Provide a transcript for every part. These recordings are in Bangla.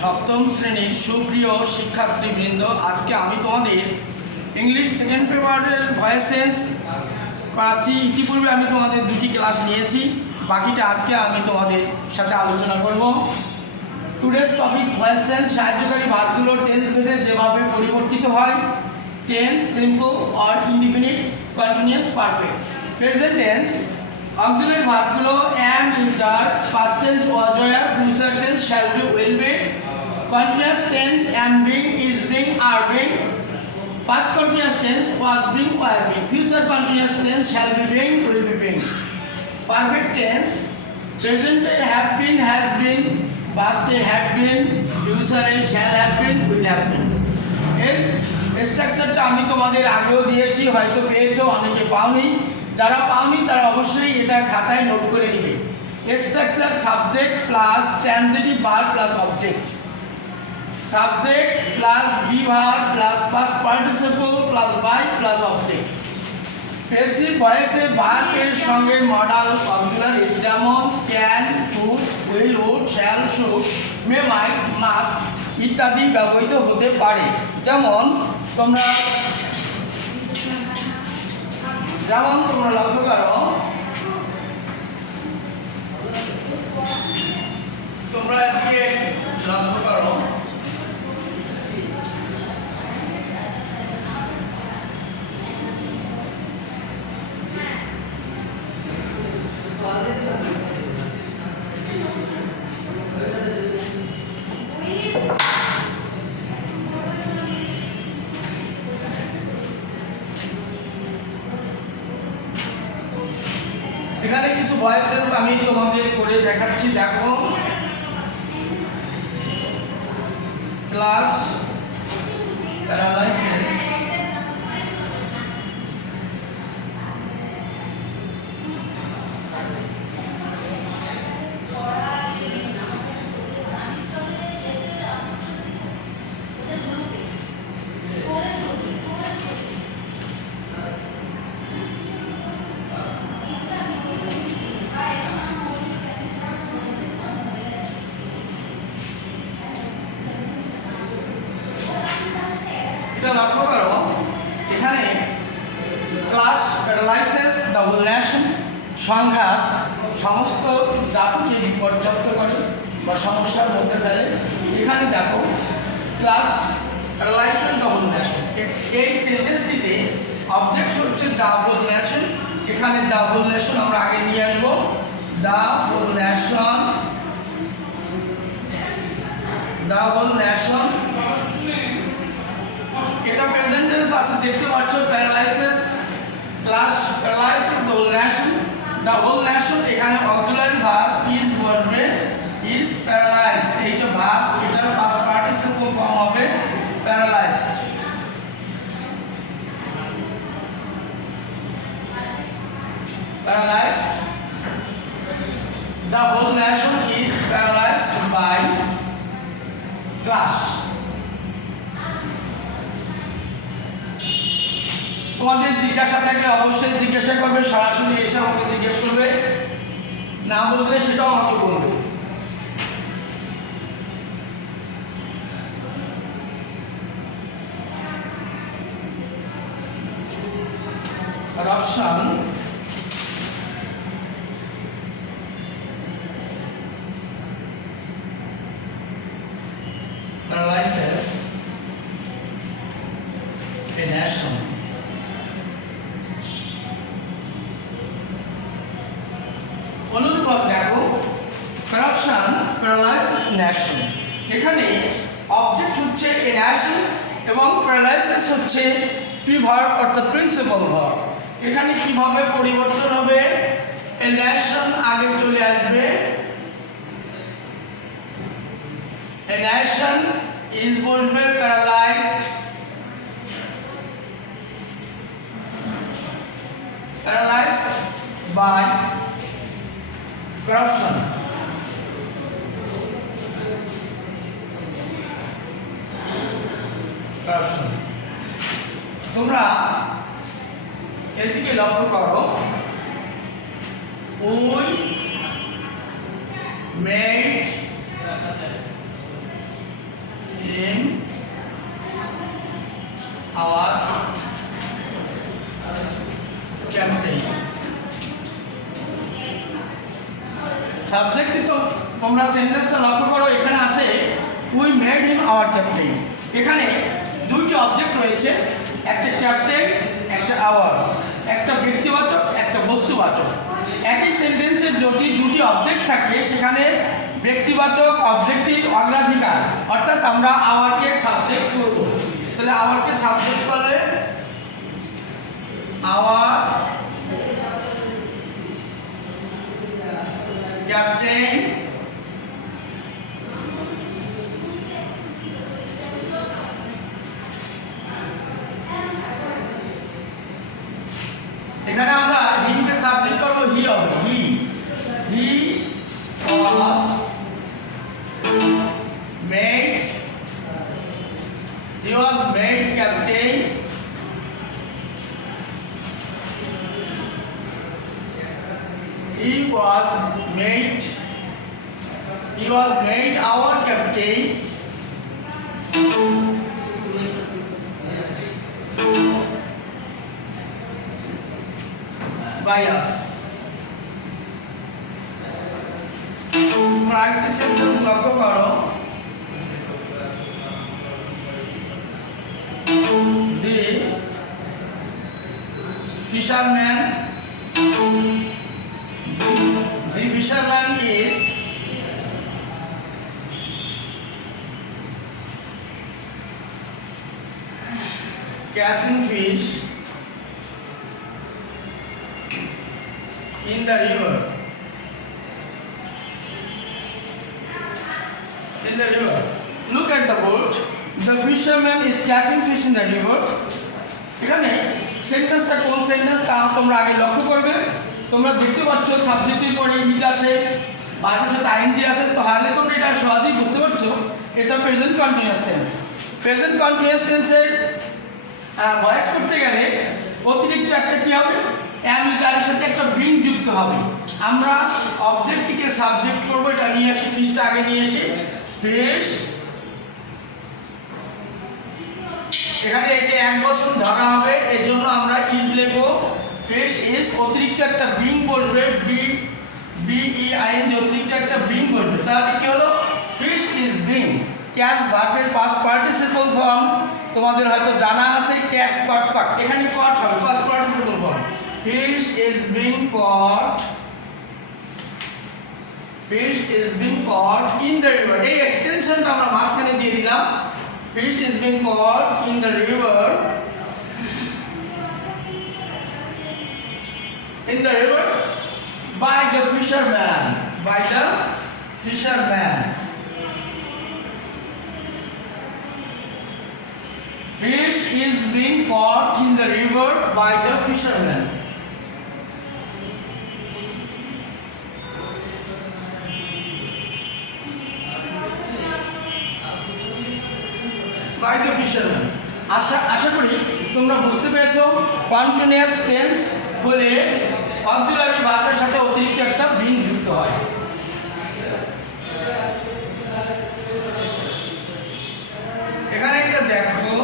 সপ্তম শ্রেণীর সুপ্রিয় শিক্ষার্থীবৃন্দ, আজকে আমি তোমাদের ইংলিশ সেকেন্ড পেপারের ভয়েস সেন্স করাচ্ছি। ইতিপূর্বে আমি তোমাদের দুটি ক্লাস নিয়েছি, বাকিটা আজকে আমি তোমাদের সাথে আলোচনা করব। Today's topic voice sense. সাহায্যকারী ভার্বগুলো টেন্স ভেদে যেভাবে পরিবর্তিত হয়: tense, simple or indefinite, continuous, perfect. Present tense auxiliary ভার্বগুলো am, is, are, past tense was, were, future tense shall be, will be, continuous tense am being, is being, are being, past continuous tense was being, were being, future continuous tense shall be being, will be being. Perfect tense present have been, has been, past have been, future shall have been, will have been. এর স্ট্রাকচারটা আমি তোমাদের আগেও দিয়েছি, হয়তো পেয়েছো, অনেকে পাওনি। যারা পাওনি তারা অবশ্যই এটা খাতায় নোট করে নেবে। Structure: subject plus transitive verb plus object, subject plus be verb plus past participle plus by plus object. Passive ভয়েসে ভার্বের সঙ্গে মডাল অক্সিলারি যেমন can, could, will, would, shall, should, may, might, must ইত্যাদি ব্যবহৃত হতে পারে। যেমন তোমরা লক্ষ্য করো, এখানে কিছু ভয়েস সেন্স আমি তোমাদের করে দেখাচ্ছি। দেখো, ক্লাস প্যারালাইসিস, লক্ষ্য করো, এখানে class paralysis the whole nation, সংঘাত সমস্ত জাতিকে বিপর্যস্ত করে বা সমস্যার মধ্যে ফেলে। এখানে দেখো, class paralysis the whole nation, এই সেন্টেন্সটিতে অবজেক্ট হচ্ছে দ্য হোল নেশন। এখানে দ্য হোল নেশন আমরা আগে নিয়ে আসবো। The whole nation, the whole nation, এটা প্রেজেন্ট টেন্স আছে, দেখতে পাচ্ছ। Paralysis, class paralysis the whole nation, the whole nation. এখানে অক্সিলারি ভার্ব ইজ বসবে, ইজ প্যারালাইজড। এইটা ভার্ব, এটার পাস্ট পার্টিসিপল ফর্ম হবে paralysed. Paralysed, the whole nation is paralysed by class. তোমাদের জিজ্ঞাসা থাকলে অবশ্যই জিজ্ঞাসা করবে, সরাসরি এসে আমাকে জিজ্ঞেস করবে, না বললে সেটাও আমাকে বলবে। corruption, paralyzes a nation. অনুরূপ দেখো, corruption paralyzes nation, এখানে অবজেক্ট হচ্ছে a nation এবং paralyzes হচ্ছে প্রিভার্ব অর্থাৎ প্রিন্সিপাল ভার্ব। এখানে কিভাবে পরিবর্তন হবে? a nation আগে চলে আসবে, a nation is বসবে paralyzed, paralyzed by corruption. corruption, তোমরা এদিকে লক্ষ্য করো, we made তোমরা সেন্টেন্সটা লক্ষ্য করো, এখানে আছে we made him hour captain. এখানে দুইটি অবজেক্ট রয়েছে, একটা ক্যাপ্টেন একটা আওয়ার, একটা ব্যক্তিবাচক একটা বস্তুবাচক। একই সেন্টেন্সে যদি দুটি অবজেক্ট থাকে সেখানে ব্যক্তিবাচক অবজেক্টের অগ্রাধিকার, অর্থাৎ আমরা আওয়ারকে সাবজেক্ট করব। তাহলে আওয়ারকে সাবজেক্ট করলে আওয়ার ক্যাপ্টেন এখানে আমরা হিমকে সাবজেক্ট করব, হি হবে, he was made captain he was made our captain by us. আরেকটি সেন্টেন্স লক্ষ্য করো, the fisherman is catching fish in the river. Look at the boat. The fisherman is catching fish in the river. এখানে সেন্টেন্সটা কোন সেন্টেন্স তা তোমরা আগে লক্ষ্য করবে। তোমরা দেখতে পাচ্ছ সাবজেক্টের পরে ইজ আছে, ভার্বের সাথে আইএনজি আছে, তাহলে তোমরা এটা সহজেই বুঝতে পারছো এটা present continuous tense. Present continuous টেন্সে ভয়েস করতে গেলে অতিরিক্ত একটা কি হবে, এম ইজ আর এর সাথে একটা বিং যুক্ত হবে। আমরা অবজেক্টটিকে সাবজেক্ট করব, এটা নিয়ে আসি, ফিশটা আগে নিয়ে এসে ফিশ, এখানে একে এক বছর ধরা হবে, এর জন্য আমরা ইজ লিখব। ফিশ ইজ অতিরিক্ত একটা বিং বসবে, বিইআইএনজি অতিরিক্ত একটা বিং বসবে, তাহলে কি হলো ফিশ ইজ বিং। ক্যাচ ভার্বের পাস্ট পার্টিসিপল ফর্ম তোমাদের হয়তো জানা আছে, ক্যাচ কট, এখানে কট হবে past participle form. Fish is being caught, fish is being caught in the river. এই এক্সটেনশনটা আমরা মাঝখানে দিয়ে দিলাম। Fish is being caught in the river. By the fisherman. Fish is being caught in the river by the fisherman. By the fisherman. আশা করি তোমরা বুঝতে পেরেছো কন্টিনিউয়াস টেন্স বলে অক্সিলারি ভার্বের সাথে অতিরিক্ত একটা বিং যুক্ত হয়। এখানে একটা দেখো,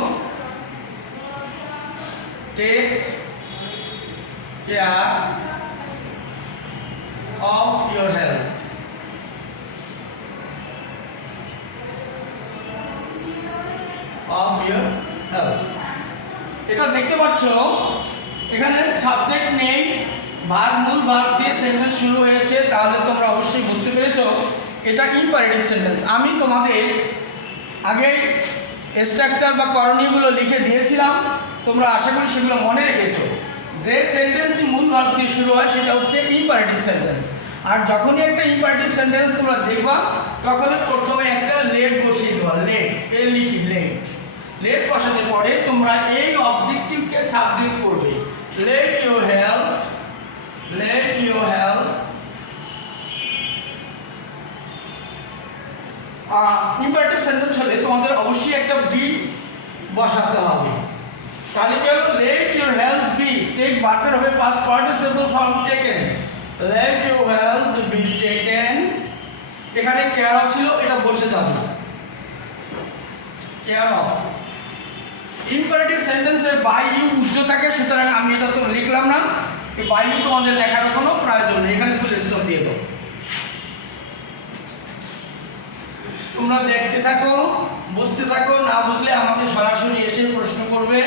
take care of your health. এটা দেখতে পাচ্ছ এখানে সাবজেক্ট নেই, মূল ভার্ব দিয়ে সেন্টেন্স শুরু হয়েছে, তাহলে তোমরা অবশ্যই বুঝতে পেরেছো এটা ইম্পারেটিভ সেন্টেন্স। আমি তোমাদের আগে স্ট্রাকচার বা করণীয়গুলো লিখে দিয়েছিলাম, তোমরা আশা করি সেগুলো মনে রেখেছো। যে সেন্টেন্সটি মূল ভার্ব দিয়ে শুরু হয় সেটা হচ্ছে ইম্পারেটিভ সেন্টেন্স। আর যখনই একটা ইম্পারেটিভ সেন্টেন্স তোমরা দেখবা তখনই প্রথমে একটা লেট বসিয়ে দেবা, লেট বসাতে পরে তোমরা এই অবজেক্টিভকে সাবজেক্ট করবে। Late your health imperative sentence হলে তোমাদের অবশ্যই একটা বি বসাতে হবে। তাহলে কি হলো, let your health be, take ভার্বের হবে past participle form taken, let your health be taken. এখানে কেয়ার অফ ছিল, এটা বসে যাবে কেয়ার অফ। ইম্পারেটিভ সেন্টেন্সে বাই ইউ উজ্জ্ব থাকে, সুতরাং আমি এটা তো লিখলাম না, বাই ইউ তোমাদের লেখার কোনো প্রয়োজন নেই, এখানে ফুল স্টপ দিয়ে দাও। তোমরা দেখতে থাকো, বুঝতে থাকো, না বুঝলে আমাকে সরাসরি এসে প্রশ্ন করবে,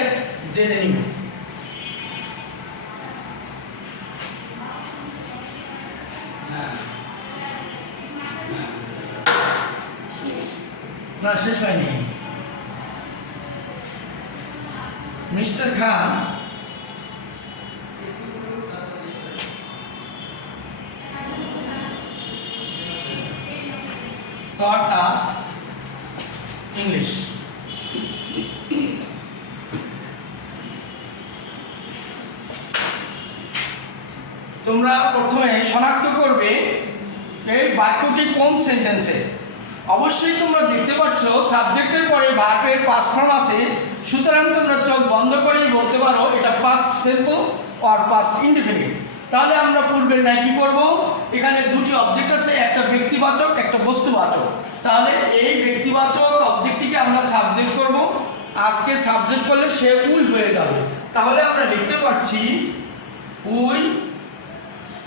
জেনে নিব। না, শেষ হয়নি। মিস্টার খান taught us English. তোমরা প্রথমে শনাক্ত করবে এই বাক্যটি কোন সেন্টেন্সে। অবশ্যই তোমরা দেখতে পাচ্ছ সাবজেক্টের পরে ভার্বের পাস্ট ফর্ম আছে, সুতরাং তোমরা চোখ বন্ধ করেই বলতে পারো এটা past simple or past indefinite. তাহলে আমরা পূর্বের ন্যায় কি করব, এখানে দুটি অবজেক্ট আছে, একটা ব্যক্তিবাচক একটা বস্তুবাচক। তাহলে এই ব্যক্তিবাচক অবজেক্টটিকে আমরা সাবজেক্ট করব, আজকে সাবজেক্ট করলে সে উই হয়ে যাবে। তাহলে আমরা লিখতে পারছি উই,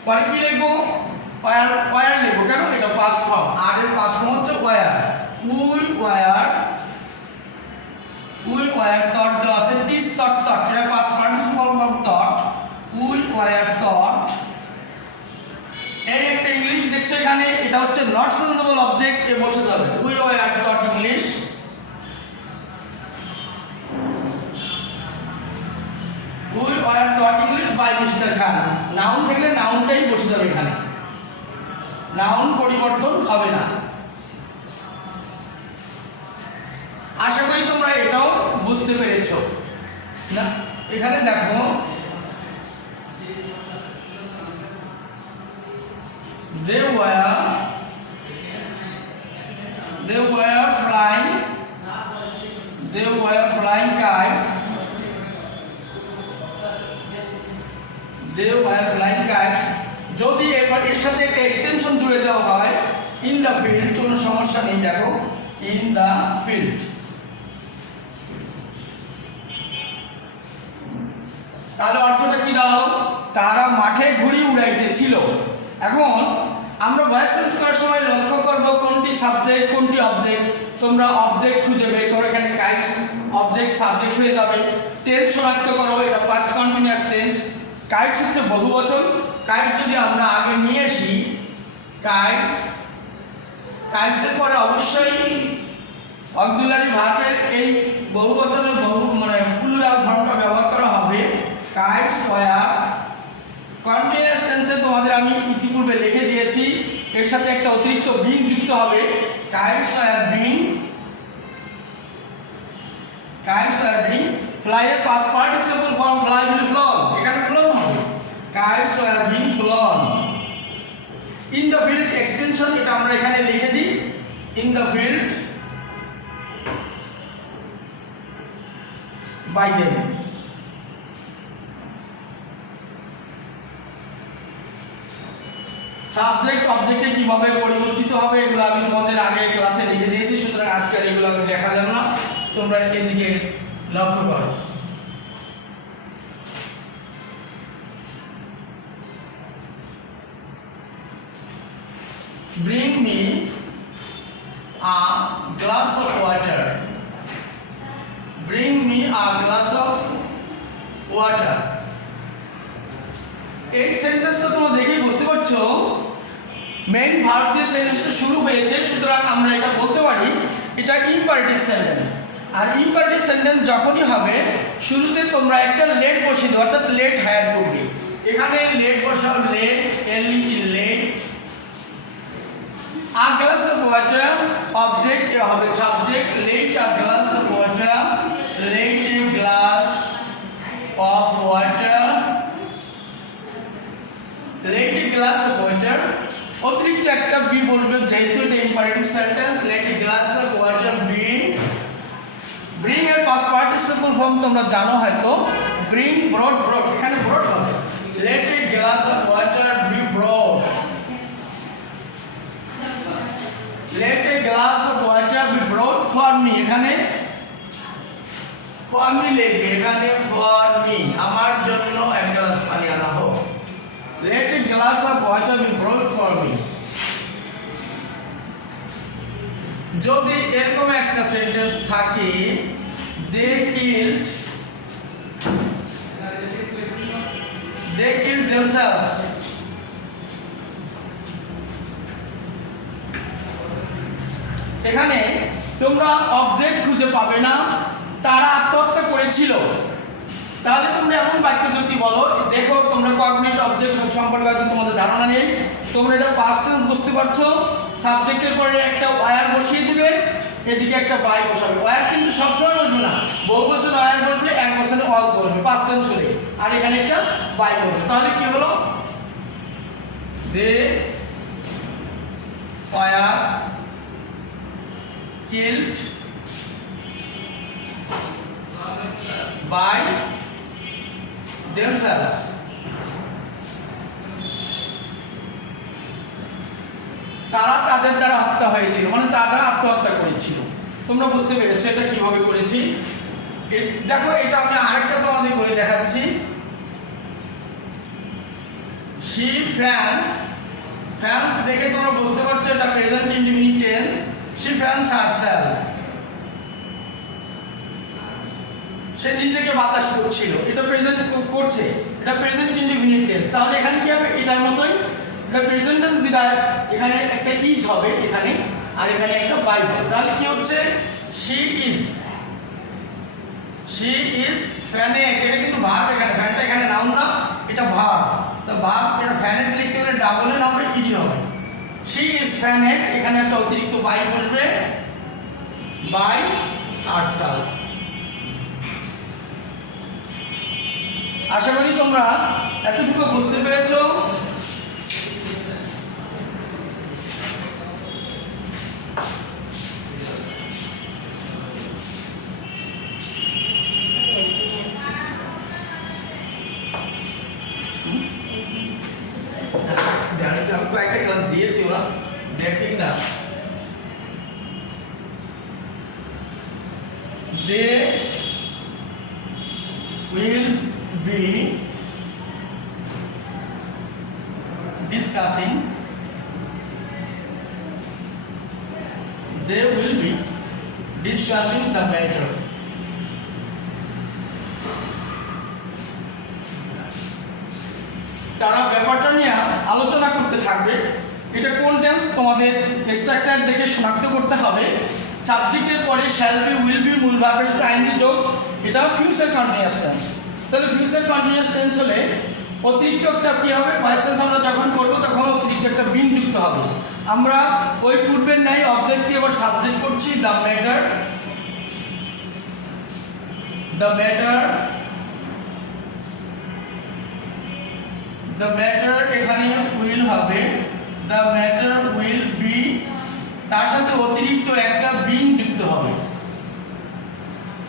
পরে কি লিখবো, ওয়ার, ওয়ার লিখবো, কেন এটা পাস্ট ফর্ম, আর এর পাস্ট ফর্ম হচ্ছে were. We were, we were thought দেওয়া আছে, টিস থট, থট এটা past participle form thought, we were thought. এই একটা ইংলিশ দেখছো এখানে, এটা হচ্ছে নট চেঞ্জেবল অবজেক্ট, এ বসে যাবে we were thought English. We were thought English by Mr Khan. Noun থাকলে নাউনটাই বসে যাবে এখানে, নাউন পরিবর্তন হবে না। আশা করি তোমরা এটাও বুঝতে পেরেছো না। এখানে দেখো they were flying kites, যদি এর সাথে একটা এক্সটেনশন জুড়ে দেওয়া হয় ইন দ্য ফিল্ড, কোনো সমস্যা নেই। দেখো ইন দ্য ফিল্ড, তাহলে অর্থটা কি দাঁড়ালো, তারা মাঠে ঘুড়ি উড়াইতেছিল। এখন আমরা ভয়েস চেঞ্জ করার সময় লক্ষ্য করব কোনটি সাবজেক্ট কোনটি অবজেক্ট। তোমরা অবজেক্ট খুঁজে বের করো, এখানে কাইটস অবজেক্ট সাবজেক্ট হয়ে যাবে। টেন্স শনাক্ত করো, এটা পাস্ট কন্টিনিউয়াস টেন্স। কাইটস হচ্ছে বহুবচন, কাইটস যদি আমরা আগে নিয়ে আসি, কাইটস, কাইটসের পরে অবশ্যই অক্সিলারি ভার্বের এই বহুবচনের প্লুরাল ফর্মটা ব্যবহার করা হবে। কাইটস ওয়ার, কন্টিনিউয়াস টেন্সে তোমাদের আমি ইতিপূর্বে লিখে দিয়েছি, এর সাথে একটা অতিরিক্ত বিং যুক্ত হবে। Kites were being, kites were being. Fly এর past participle form fly will flown, এখানে ফ্লন হবে। Kites were being flown. In the field extension, এটা আমরা এখানে লিখে দিই, in the field by them. Subject অবজেক্টে কিভাবে পরিবর্তিত হবে এগুলো আমি তোমাদের আগে ক্লাসে লিখে দিয়েছি, সুতরাং আজকে আর এগুলো আমি লেখা যাব না, তোমরা এদিকে লক্ষ্য করো। Bring me a glass of water. Bring me a glass of water. এই সেন্টেন্সটা তোমরা দেখেই বুঝতে পারছো মেইন ভার্ব দিয়ে সেন্টেন্সটা শুরু হয়েছে, সুতরাং আমরা এটা বলতে পারি এটা ইম্পারেটিভ সেন্টেন্স। আর ইম্পারেটিভ সেন্টেন্স যখনই হবে শুরুতে তোমরা একটা লেট বসিয়ে দাও, অর্থাৎ লেট হায়ার করবে। এখানে লেট বসাও, let, L E T let. A glass of water object হবে subject, let a glass of water, let a glass of water, let a glass of water. অতিরিক্ত একটা বি বসবে যেহেতু এটা imperative sentence, let a glass of water be. Bring এর পাস্ট পার্টিসিপল ফর্ম তোমরা জানো হয়তো, ব্রিং, ব্রড, ব্রড, এখানে ব্রড হবে। Let a glass of water be brought, let a glass of water be broad for me, এখানে ফর মি লিখবে, এখানে ফর মি, আমার জন্য এক গ্লাস পানি আনা হোক। Let a glass of water be brought for me. যদি এরকম একটা সেন্টেন্স থাকে, দে কিল্ড themselves, এখানে তোমরা অবজেক্ট খুঁজে পাবে না, তারা আত্মহত্যা করেছিল। তাহলে তোমরা এমন বাক্য যদি বলো, দেখো তোমরা কগনিট অবজেক্ট সম্পর্কে হয়তো তোমাদের ধারণা নেই, তোমরা এটা পাস্ট টেন্স বুঝতে পারছো, সাবজেক্টের পরে একটা ওয়্যার বসিয়ে দিবে, এদিকে একটা বাই বসাবে। ওয়্যার কিন্তু সবসময় বলবে না, বহু বছর ওয়্যার বলবে, এক বছরে অল বলবে পাস্ট টেন্স হলে, আর এখানে একটা বাই বলবে। তাহলে কি হলো, they were killed by themselves, তারা তাদের দ্বারা হত্যা হয়েছিল, মানে তারা আত্মহত্যা করেছিল। তোমরা বুঝতে পেরেছো এটা কিভাবে করেছি? দেখো এটা আমি আরেকটা তোমাদের করে দেখাচ্ছি। she fans, fans দেখে তোমরা বুঝতে পারছো এটা present indefinite tense. she fans herself, সে নিজেকে বাতাস করছিল, এটা প্রেজেন্ট করছে, এটা প্রেজেন্ট ইনডিফিনিট টেন্স। তাহলে এখানে কি হবে, এটার মতোই, এটা প্রেজেন্ট টেন্স বিদায় এখানে একটা ইজ হবে এখানে, আর এখানে একটা বাই হবে। তাহলে কি হচ্ছে, she is fanet, এটা কিন্তু ভার্ব, এখানে ফ্যানটা এখানে নাউন না, এটা ভার্ব। তো ভার্ব এটা ফ্যানেট লিখতে গেলে ডাবল এন হবে, ইডি হবে। she is fanet, এখানে একটা অতিরিক্ত বাই বসবে, বাই herself। আশা করি তোমরা এতটুকু বুঝতে পেরেছো। কয়েকটা ক্লাস দিয়েছি, ওরা দেখি না। দে will be discussing, they will be discussing the matter, তারা ব্যাপারটা নিয়ে আলোচনা করতে থাকবে। এটা কোন টেন্স তোমাদের স্ট্রাকচার দেখে শনাক্ত করতে হবে। সাবজেক্টের পরে শ্যাল বি, উইল বি, মূল ভার্বের সাথে আইএনজি যোগ, এটা ফিউচার কন্টিনিউয়াস টেন্স। তাহলে ফিউচার কন্টিনিউয়াস টেন্স হলে অতিরিক্ত একটা কি হবে, ভয়েস টেন্স আমরা যখন করব তখন অতিরিক্ত একটা বিন যুক্ত হবে। আমরা ওই পূর্বের ন্যায় অবজেক্টকে এবার সাবজেক্ট করছি, the matter, the matter, the matter এখানে উইল হবে, দ্য ম্যাটার উইল বি, তার সাথে অতিরিক্ত একটা বিন যুক্ত হবে।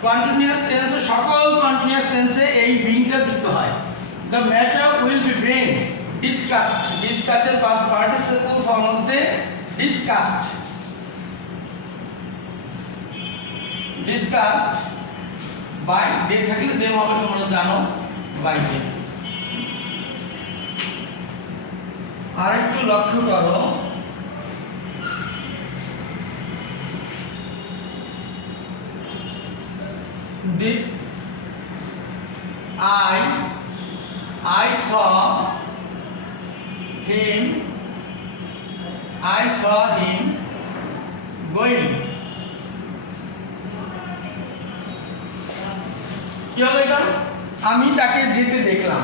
কন্টিনিউয়াস টেন্সে, সকল কন্টিনিউয়াস টেন্সে এই বিনটা যুক্ত হয়। The matter will be been discussed, ডিসকাসের পাস্ট পার্টিসিপল ফর্ম হচ্ছে ডিসকাসড, ডিসকাসড বাই, দে থাকলে দেম হবে, তোমরা জানো, বাই দেম। আরেকটু লক্ষ্য করো, I saw him going, কি হলো এটা, আমি তাকে যেতে দেখলাম।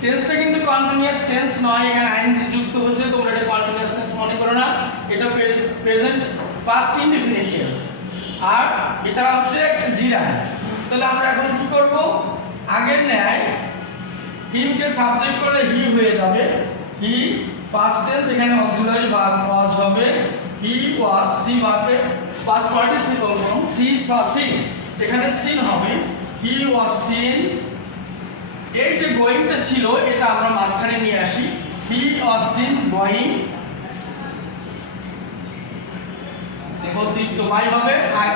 টেন্সটা কিন্তু কন্টিনিউয়াস টেন্স নয়, এখানে আইএনজি যুক্ত হচ্ছে, তোমরা এটা কন্টিনিউয়াস টেন্স মনে করো না, এটা প্রেজেন্ট পাস্ট ইনডিফিনিট টেন্স, আর এটা হচ্ছে জিরান। তাহলে আমরা এখন কি করব, আগের ন্যায় হিমকে সাবজেক্ট করলে হি হয়ে যাবে, হি পাস্ট টেন্স, এখানে অক্সিলারি ভার্ব ওয়াজ হবে, হি ওয়াজ, সি ভার্বের পাস্ট পার্টিসিপল ফর্ম, সি স সিন, এখানে সিন হবে, হি ওয়াজ সিন। এই যে গোয়িংটা ছিল এটা আমরা মাঝখানে নিয়ে আসি, হি ওয়াজ সিন গোয়িং, অতিরিক্ত বাই হবে, আই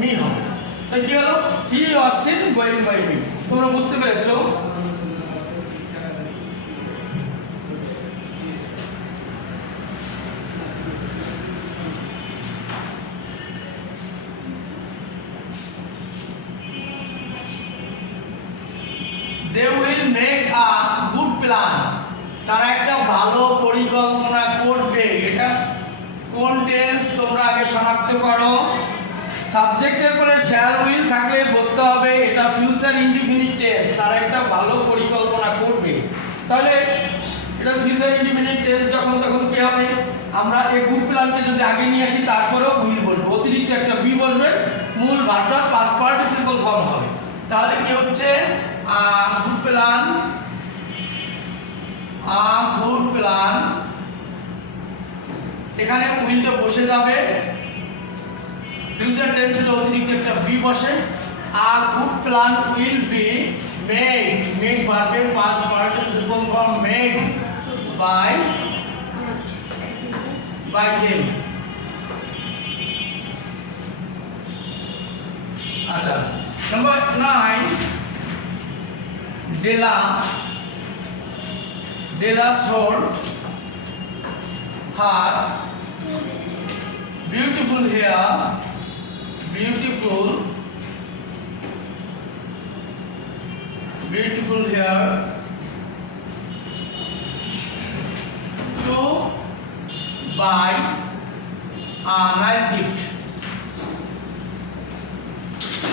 মি হবে। তাই কি হলো, he was seen going by me. তোমরা বুঝতে পেরেছো? প্ল্যান, তারা একটা ভালো পরিকল্পনা করবে। এটা কোন টেন্স তোমরা আগে শনাক্ত করো। সাবজেক্টের পরে শ্যাল উইল থাকলে বুঝতে হবে এটা ফিউচার ইনডিফিনিট টেন্স, তারা একটা ভালো পরিকল্পনা করবে। তাহলে এটা ফিউচার ইনডিফিনিট টেন্স যখন তখন কি হবে, আমরা এই গুড প্ল্যানকে যদি আগে নিয়ে আসি তারপরেও উইল বলবো, অতিরিক্ত একটা বি বলবে, মূল ভার্বটার পাস্ট পার্টিসিপল ফর্ম হবে। তাহলে কি হচ্ছে গুড প্ল্যান, গুড প্ল্যান, এখানে উইলটা বসে যাবে, ফিউচার টেন্সের অতিরিক্ত একটা বি বসে। A good plan will be made, made ভার্বের past participle form made by them. আচ্ছা, number 9, Della sold her beautiful hair to buy a nice gift.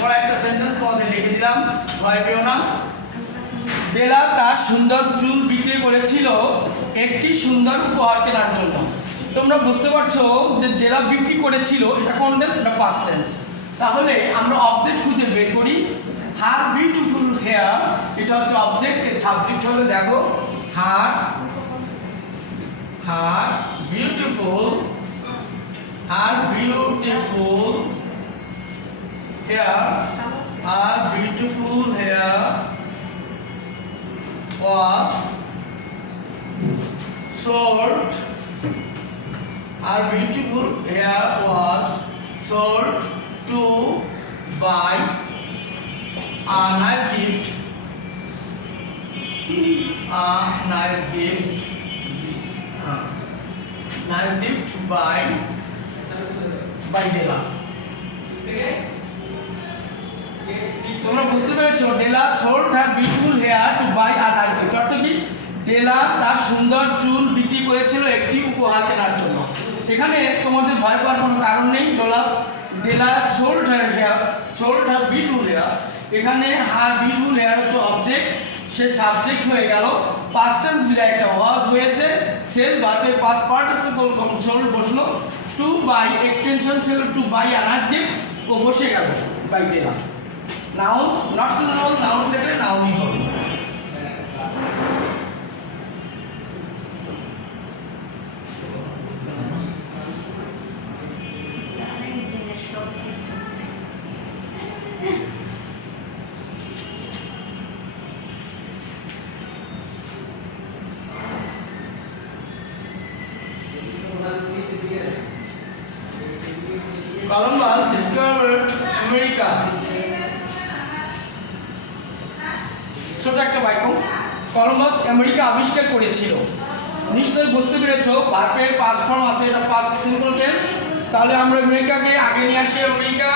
और একটা সেন্টেন্স তোমাদের লিখে দিলাম, ভয় পেও না। বেলা তার সুন্দর চুল বিক্রি করেছিল একটি সুন্দর উপহার কেনার জন্য। তোমরা বুঝতে পারছো যে ডেলা বিক্রি করেছিল, এটা কোন টেন্স, এটা পাস্ট টেন্স। তাহলে আমরা অবজেক্ট খুঁজে বের করি। হার বিউটিফুল হেয়ার, এটা হচ্ছে অবজেক্ট, সাবজেক্ট হলো দেখো হার beautiful hair, beautiful hair was sold. Her beautiful hair was sold to buy a nice gift. Nice gift by Della. তোমরা বুঝতে পেরেছো, Della sold her beautiful hair to buy a nice gift, অর্থ কি ডেলা তার সুন্দর চুল বিক্রি করেছিল একটি উপহার কেনার জন্য। এখানে তোমাদের ভয় পাওয়ার কোনো কারণ নেই। ডেলা সোল্ড হার বিউটিফুল হেয়ার, এখানে হার বিউটিফুল হেয়ার হচ্ছে অবজেক্ট, সে সাবজেক্ট হয়ে গেল, পাস্ট টেন্স বিদায় একটা ওয়াজ হয়েছে, সেল ভার্বের পাস্ট পার্টিসিপল ফর্ম সোল্ড বসলো, টু বাই এক্সটেনশন ছিল to buy a nice gift, ও বসে গেল by Della. Noun, not synonymal noun থেকে নাউনই হবে। Columbus discovered America. ছোট একটা বাক্য, কলম্বাস আমেরিকা আবিষ্কার করেছিল। নিশ্চয়ই বুঝতে পেরেছো ভার্বের পাস্ট ফর্ম আছে, এটা পাস্ট সিম্পল টেন্স। তাহলে আমরা আমেরিকাকে আগে নিয়ে আসি, আমেরিকা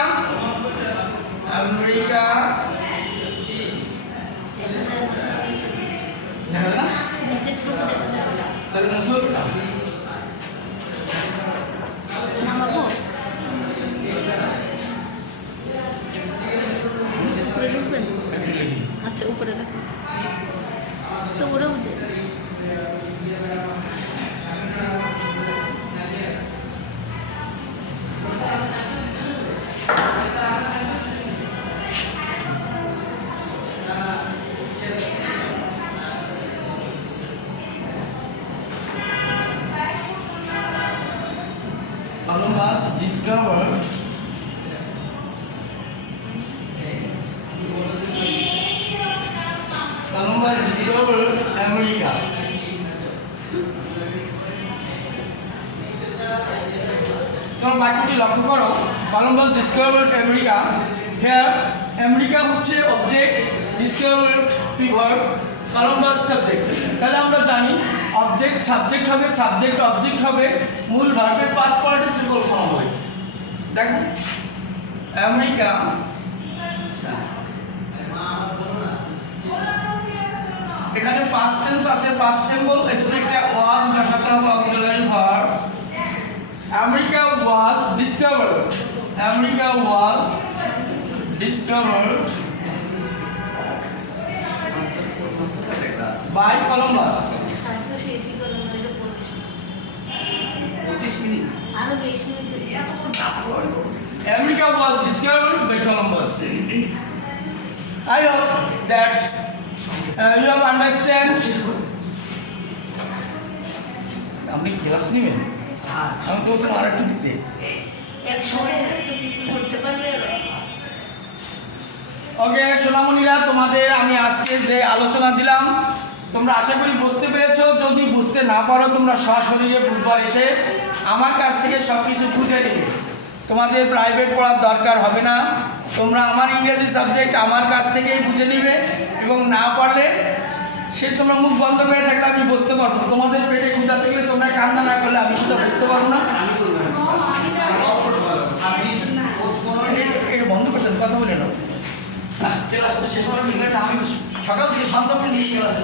দেখা না, তাহলে মুসলটা নামাবো, উপরে লিখবেন। আচ্ছা, উপরে রাখুন তো, ওরাও Columbus discovered America. তোমরা বাক্যটি লক্ষ্য করো, Columbus discovered America. Here America হচ্ছে object, discovered verb, Columbus subject. তাহলে আমরা জানি অবজেক্ট সাবজেক্ট হবে, সাবজেক্ট অবজেক্ট হবে, মূল ভার্বের পাস্ট পার্টিসিপল ফর্ম হবে। দেখো আমেরিকা, এখানে পাস্ট টেন্স আছে, পাস্ট সিম্বল, এজন্য একটা ওয়াজ বসাতে হবে auxiliary verb. America was discovered, America was discovered by Columbus. America was discovered by Columbus. I hope that you have understand. আপনি ক্লাস নেবেন? আমি তো বলছিলাম আরেকটু দিতে। ওকে সোনামণিরা, তোমাদের আমি আজকে যে আলোচনা দিলাম তোমরা আশা করি বুঝতে পেরেছো। যদি বুঝতে না পারো তোমরা সশরীরে বুধবার এসে আমার কাছ থেকে সব কিছু বুঝে নেবে। তোমাদের প্রাইভেট পড়ার দরকার হবে না, তোমরা আমার ইংরেজি সাবজেক্ট আমার কাছ থেকেই বুঝে নিবে এবং না পারলে সে তোমরা মুখ বন্ধ করে থাকলে আমি বুঝতে পারবো না। তোমাদের পেটে ক্ষুধা থাকলে তোমরা কান্না না করলে আমি সেটা বুঝতে পারবো না। এটা বন্ধ করছেন, কথা বলে নাও। ক্লাসটা শেষ হওয়ার আমি সকাল থেকে সন্ধ্যা পর্যন্ত ক্লাস